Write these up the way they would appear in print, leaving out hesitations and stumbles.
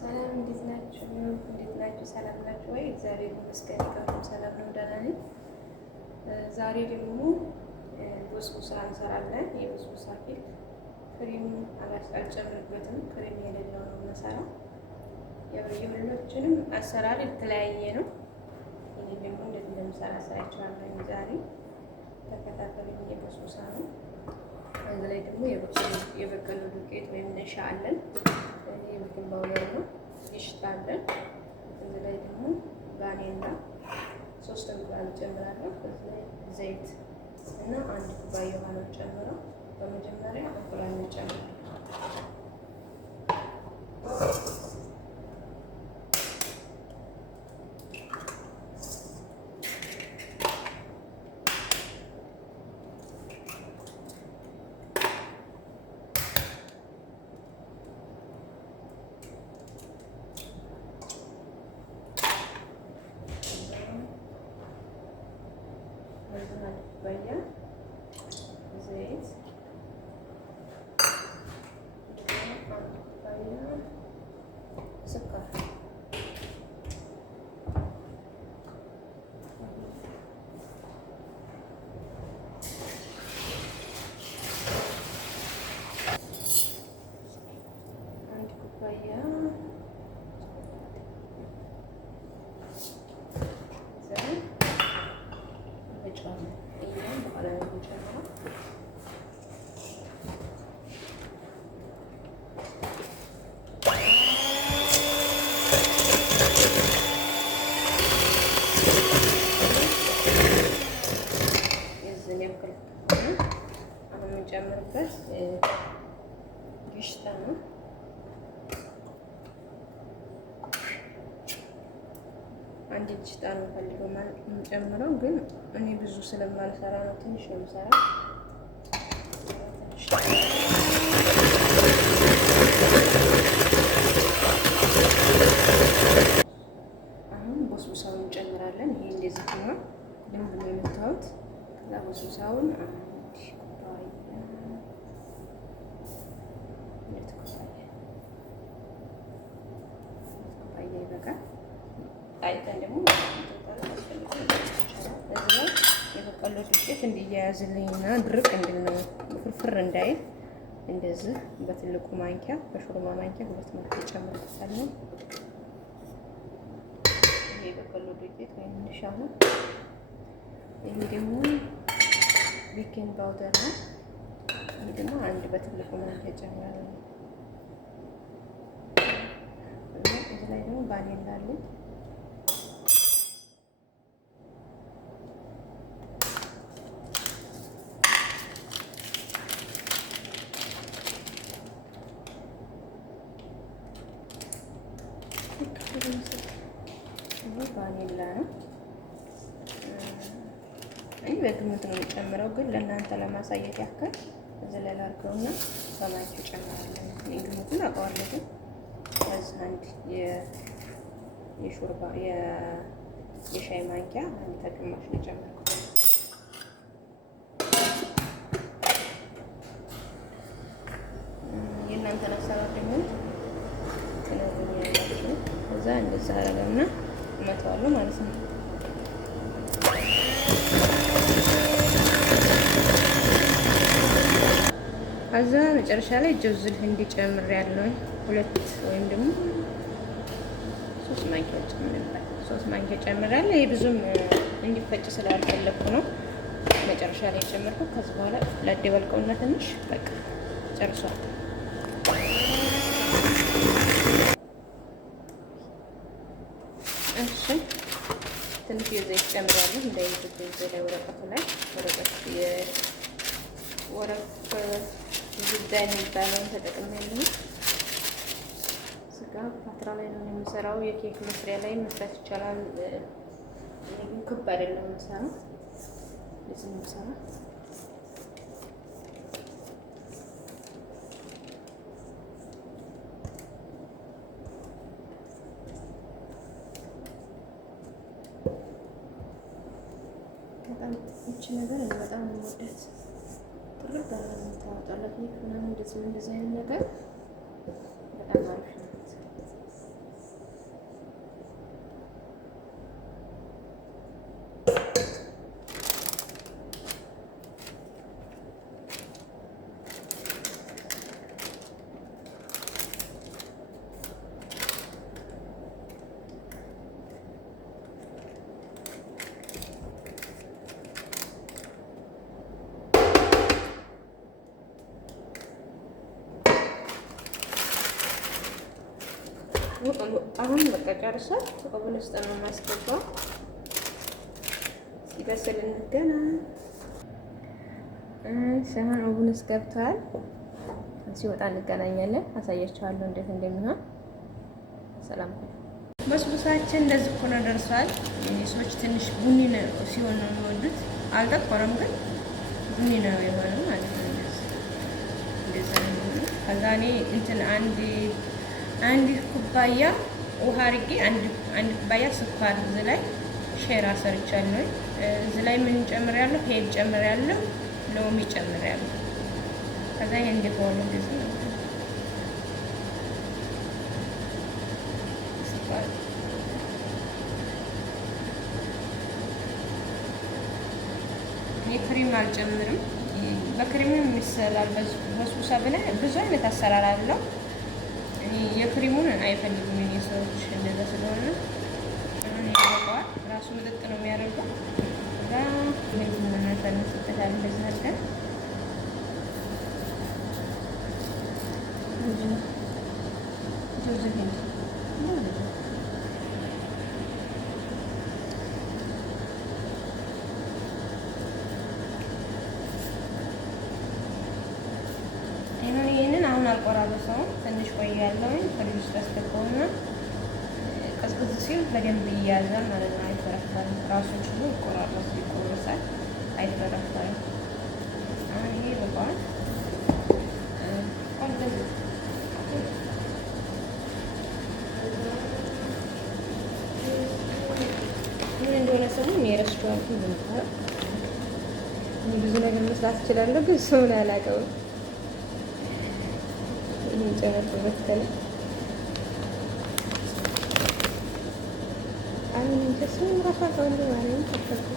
ሰላም እንዴት ናችሁ? እንዴት ናችሁ? ሰላም ናችሁ ወይ? እግዚአብሔር ይመስገን ጋርም ሰላም ነው፣ ደህና ነኝ። ዛሬ ደግሞ ቦስቡሳ እንሰራለን። የቦስቡሳ ኬክ ክሬም አልጨምርበትም፣ ክሬም የሌለው ነው የምሰራው። የሁሎችንም አሰራር የተለያየ ነው። እኔ ደግሞ እንደዚህ እንደምሰራ አሳያችኋለሁ። ዛሬ ተከታተሉኝ። የቦስቡሳ ነው። እዚህ ላይ ደግሞ የበቀሉ ዱቄት ወይም ነሻ አለን። የቤኪንግ ፓውደር ነው። ይሽታ አለን። እዚህ ላይ ደግሞ ቫኒላ 3 እንቁላል ጨምራለሁ። እዚህ ላይ ዘይት እና 1 ኩባያ ውሃ ነው ጨምረው። በመጀመሪያ እንቁላል እንጨምራለን። ኩባያ ዘይት፣ 1 ኩባያ ስኳር፣ አንድ ኩባያ ጨምርበት ግሽታ ነው። አንድ ግሽታ ነው ፈልገው ማለት የምጨምረው፣ ግን እኔ ብዙ ስለማልሰራ ነው፣ ትንሽ ነው የምሰራው። አሁን ቦስቡሳውን እንጨምራለን። ይሄ እንደዚህ ነው ደንብ ነው የምታዩት። ከዛ ቦስቡሳውን ይበቃል። አይተን ደግሞ እዚህ ላይ የበቀሎ ዱቄት እንዲያያዝልኝና ድርቅ እንድል ነው፣ ፍርፍር እንዳይል እንደዚህ በትልቁ ማንኪያ በሾርባ ማንኪያ 2 ማንኪያ ጨምርበታለሁ። ይሄ የበቀሎ ዱቄት ወይም ነሻ ነው። ይሄ ደግሞ ቤኪንግ ፓውደር ነው። ይሄ ደግሞ 1 በትልቁ ማንኪያ ጨምራለሁ። እዚህ ላይ ደግሞ ቫኒላ አለኝ። ቫኒላ ነው። እኔ በግምት ነው የምጨምረው፣ ግን ለእናንተ ለማሳየት ያክል እዚህ ላይ ላድርገውና በማንኪያ ጨምራለሁ። እኔ ግምቱን አውቀዋለሁ፣ ግን ከዚህ አንድ የሾርባ የሻይ ማንኪያ 1 ተግማሽ ነው የጨመርኩት። የእናንተን አሰራር ደግሞ ትነግሩኛላችሁ። እዛ እንደዛ አደረገውና እመተዋለሁ ማለት ነው። ከዛ መጨረሻ ላይ ጀውዝል ህንዲ ጨምሬያለሁ። 2 ወይም ደግሞ 3 ማንኪያ ጨምሬያለሁ። 3 ማንኪያ ጨምሬያለሁ። ይሄ ብዙም እንዲፈጭ ስላልፈለኩ ነው መጨረሻ ላይ ጨመርኩት። ከዚህ በኋላ ላደባልቀውና ትንሽ በቃ ጨርሷል። እሺ ትንሽ የዘይት ጨምሬያለሁ እንዳይዝብኝ እዚህ ላይ ወረቀቱ ላይ ወረቀት ዝብዳ የሚባለውን ተጠቅሜያለሁ። ስጋ ፓትራ ላይ ነው የምሰራው። የኬክ መስሪያ ላይ መስራት ይቻላል። ግን ክብ አይደለም የምሰራው፣ እዚህ ነው የምሰራው። በጣም እቺ ነገር በጣም ነው የምወዳት። ጥርት ባለ ነው ታወጣላት። ምናምን እንደዚህ አይነት ነገር በጣም አሪፍ ነው። አሁን በቃ ጨርሷል። ኦቨን ውስጥ ነው የማስገባው። ሲበስል እንገናኝ። አሁን ኦቨን ውስጥ ገብቷል። ሲወጣ እንገናኛለን። አሳያችኋለሁ እንዴት እንደሚሆን። ሰላም በስቡሳችን እንደዚህ እኮ ነው ደርሷል። ሰዎች ትንሽ ቡኒ ሲሆን ነው የሚወዱት። አልጠቆረም ግን ቡኒ ነው የሆነው ማለት ነው። እንደዛ ነው። ከዛ እኔ እንትን አንድ ኩባያ ውሃ አድርጌ አንድ ኩባያ ስኳር እዚህ ላይ ሼራ ሰርቻለሁ። እዚህ ላይ ምን ጨምሬያለሁ? ሄል ጨምሬያለሁ፣ ሎሚ ጨምሬያለሁ። ከዛ ይሄ እንዲሆን እንደዚህ ነው። እኔ ክሪም አልጨምርም። በክሪም የሚሰራል በስቡሳ ብለህ ብዙ አይነት አሰራር አለው። እኔ የክሪሙን አይፈልጉም የኔ ሰዎች እንደዛ ስለሆነ አሁን ይበቃዋል። ራሱ ምጥጥ ነው የሚያደርገው። ከዛ ምን እናንተንስበታለን እንደዚህ አድርገን ይሄንን አሁን አልቆራረሰውም። ትንሽ ቆያለሁኝ። ፍሪጅ ውስጥ አስገባውና ቀዝቅዝ ሲል በደንብ ይያዛል ማለት ነው። አይፈረፈርም። ራሱን ችሎ ይቆረሳል፣ አይፈረፈርም። አሁን ይሄ በቃል ምን እንደሆነ ሰሞኑን የረስቷል። ብዙ ነገር መስራት እችላለሁ፣ ግን ሰውን አላውቀውም። ይህን ጨመርኩበት ከላይ አሁን እንደዚህ ራፋ ነው ማለት ተፈቀደ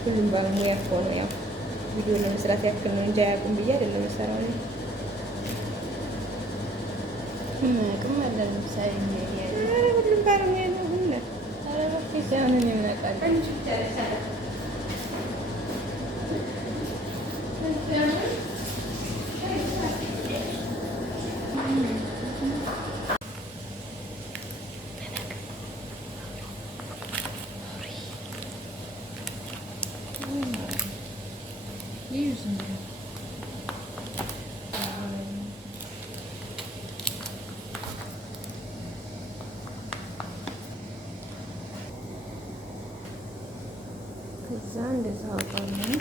ሁሉም ባለሙያ እኮ ነው። ያው ቪዲዮ ለመስራት ያክል ነው እንጂ አያውቁም ብዬ አይደለም የምሰራው ነው። ማያውቅም አለ ለምሳሌ ሁሉም ባለሙያ ነው። ሁሉ አረባኪዛንን የምናውቃለን አንቺ ተረሳለ ከዛ እንደዛ አውጣለሁ።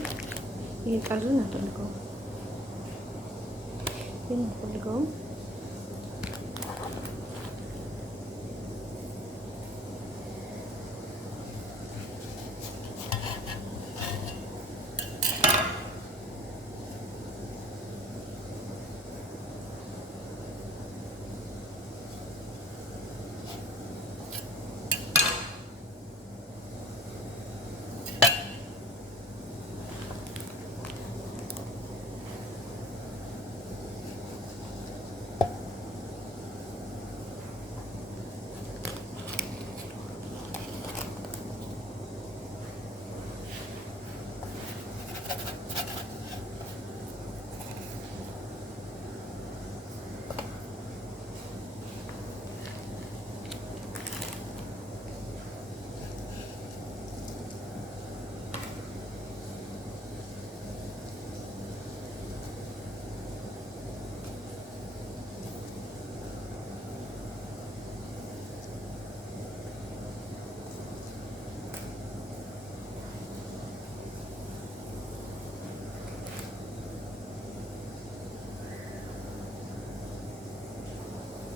ይሄ ጠርዙን አፈልገው ግን አፈልገውም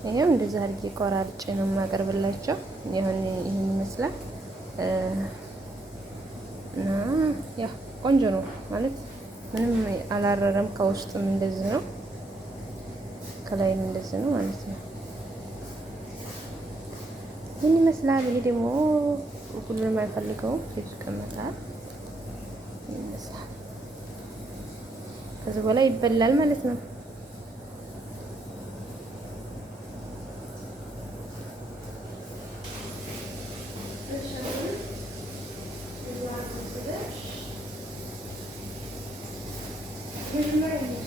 ይሄው እንደዛ አድርጌ ቆራርጬ ነው የማቀርብላቸው። ይሄን ይመስላል እና ያው ቆንጆ ነው ማለት ምንም አላረረም። ከውስጥም እንደዚህ ነው፣ ከላይም እንደዚህ ነው ማለት ነው። ይሄን ይመስላል። ይሄ ደግሞ ሁሉንም አይፈልገውም፣ ይቀመጣል። ይመስላል ከዚህ በኋላ ይበላል ማለት ነው። Good morning.